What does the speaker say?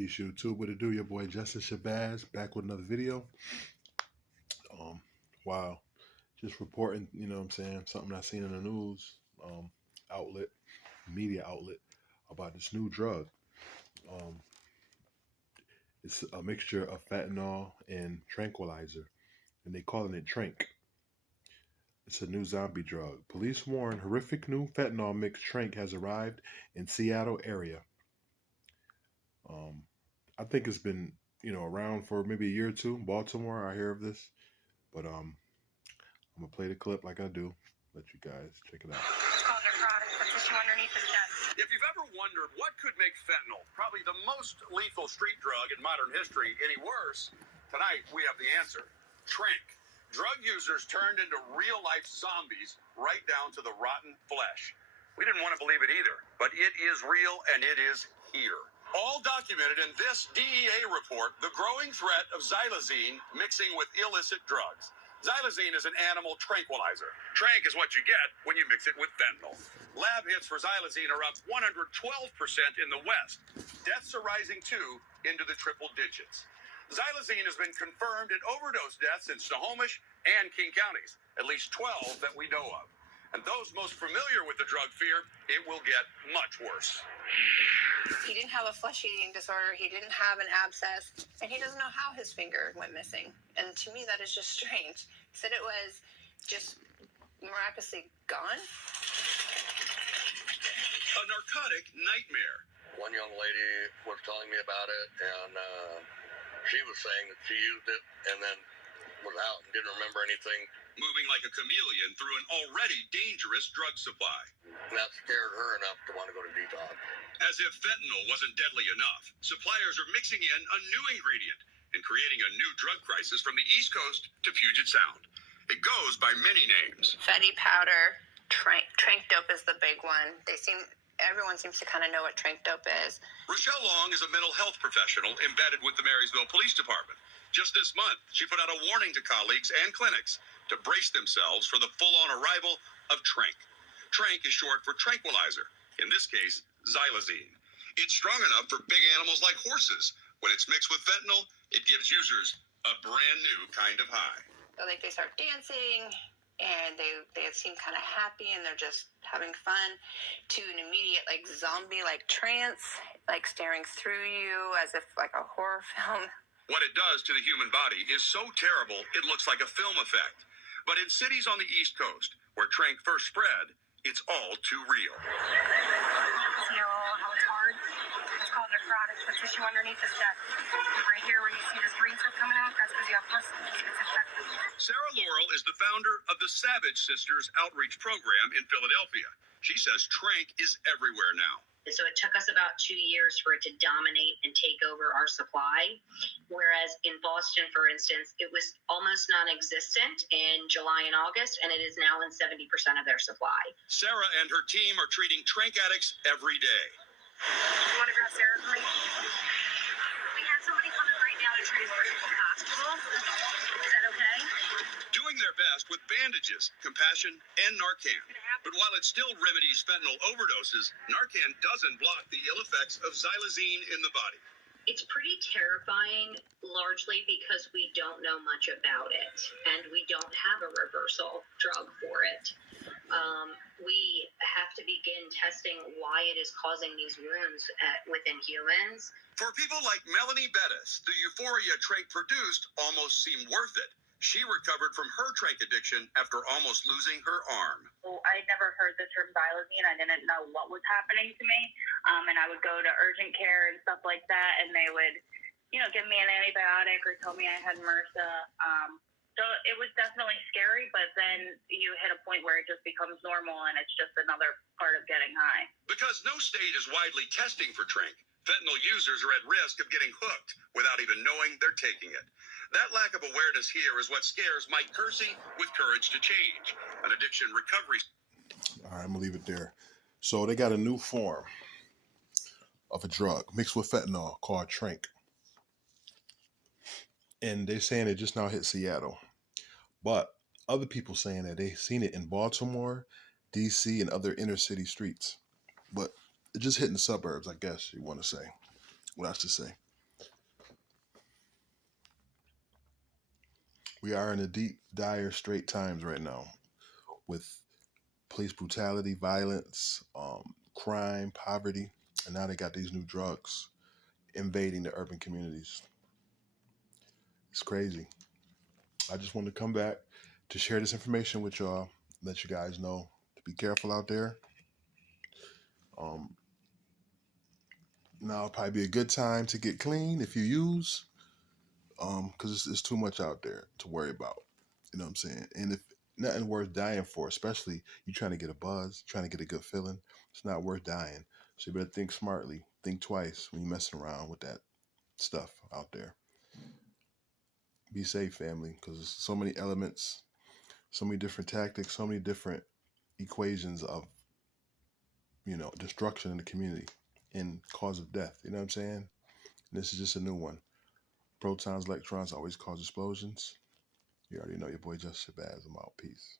Peace, YouTube. What it do? Your boy Justice Shabazz back with another video. Wow. Just reporting, you know what I'm saying, something I seen in the news outlet, media outlet about this new drug. It's a mixture of fentanyl and tranquilizer, and they calling it Tranq. It's a new zombie drug. Police warn horrific new fentanyl mix Tranq has arrived in Seattle area. I think it's been, around for maybe a year or two. Baltimore, I hear of this. But I'm gonna play the clip like I do. Let you guys check it out. It's called necrotic. That's what you underneath his chest. If you've ever wondered what could make fentanyl, probably the most lethal street drug in modern history, any worse, tonight we have the answer. Tranq. Drug users turned into real-life zombies right down to the rotten flesh. We didn't want to believe it either, but it is real and it is here. All documented in this DEA report, the growing threat of xylazine mixing with illicit drugs. Xylazine is an animal tranquilizer. Tranq is what you get when you mix it with fentanyl. Lab hits for xylazine are up 112% in the West. Deaths are rising, too, into the triple digits. Xylazine has been confirmed in overdose deaths in Snohomish and King counties, at least 12 that we know of. And those most familiar with the drug fear, it will get much worse. He didn't have a flesh-eating disorder. He didn't have an abscess. And he doesn't know how his finger went missing. And to me, that is just strange. He said it was just miraculously gone. A narcotic nightmare. One young lady was telling me about it, and she was saying that she used it and then was out and didn't remember anything. Moving like a chameleon through an already dangerous drug supply. And that scared her enough to want to go to detox. As if fentanyl wasn't deadly enough, suppliers are mixing in a new ingredient and creating a new drug crisis from the East Coast to Puget Sound. It goes by many names. Fetty powder, Tranq dope is the big one. Everyone seems to kind of know what Tranq dope is. Rochelle Long is a mental health professional embedded with the Marysville Police Department. Just this month, she put out a warning to colleagues and clinics to brace themselves for the full-on arrival of Tranq. Tranq is short for tranquilizer, in this case, xylazine. It's strong enough for big animals like horses. When it's mixed with fentanyl, it gives users a brand new kind of high. So they start dancing, and they seem kind of happy, and they're just having fun, to an immediate zombie trance, staring through you as if like a horror film. What it does to the human body is so terrible, it looks like a film effect. But in cities on the East Coast, where Tranq first spread, it's all too real. See how it's hard? It's called necrotic, the tissue underneath his chest. Right here where you see this green stuff coming out, that's because you have pus. It's infected. Sarah Laurel is the founder of the Savage Sisters Outreach Program in Philadelphia. She says Tranq is everywhere now. And so it took us about 2 years for it to dominate and take over our supply. Whereas in Boston, for instance, it was almost non-existent in July and August, and it is now in 70% of their supply. Sarah and her team are treating Tranq addicts every day. You want to grab Sarah for me? We have somebody coming right now to transport you to the hospital. Is that okay? Doing their best with bandages, compassion, and Narcan. But while it still remedies fentanyl overdoses, Narcan doesn't block the ill effects of xylazine in the body. It's pretty terrifying, largely because we don't know much about it, and we don't have a reversal drug for it. We have to begin testing why it is causing these wounds within humans. For people like Melanie Bettis, the euphoria Tranq produced almost seemed worth it. She recovered from her Tranq addiction after almost losing her arm. Well, I never heard the term xylazine. I didn't know what was happening to me. And I would go to urgent care and stuff like that, and they would, give me an antibiotic or tell me I had MRSA. So it was definitely scary, but then you hit a point where it just becomes normal, and it's just another part of getting high. Because no state is widely testing for Tranq, fentanyl users are at risk of getting hooked without even knowing they're taking it. That lack of awareness here is what scares Mike Kersey with Courage to Change, an addiction recovery. All right, I'm gonna leave it there. So they got a new form of a drug mixed with fentanyl called Tranq. And they're saying it just now hit Seattle. But other people saying that they seen it in Baltimore, DC, and other inner city streets. But it just hit in the suburbs, I guess you want to say. What else to say? We are in a deep, dire, straight times right now with police brutality, violence, crime, poverty, and now they got these new drugs invading the urban communities. It's crazy. I just wanted to come back to share this information with y'all, let you guys know to be careful out there. Um, Now it'll probably be a good time to get clean if you use, because it's too much out there to worry about. You know what I'm saying? And if nothing worth dying for, especially you trying to get a buzz, trying to get a good feeling, it's not worth dying. So you better think smartly, think twice when you're messing around with that stuff out there. Be safe, family, because there's so many elements, so many different tactics, so many different equations of destruction in the community and cause of death. You know what I'm saying? And this is just a new one. Protons, electrons always cause explosions. You already know your boy Just Shabazz. I'm out. Peace.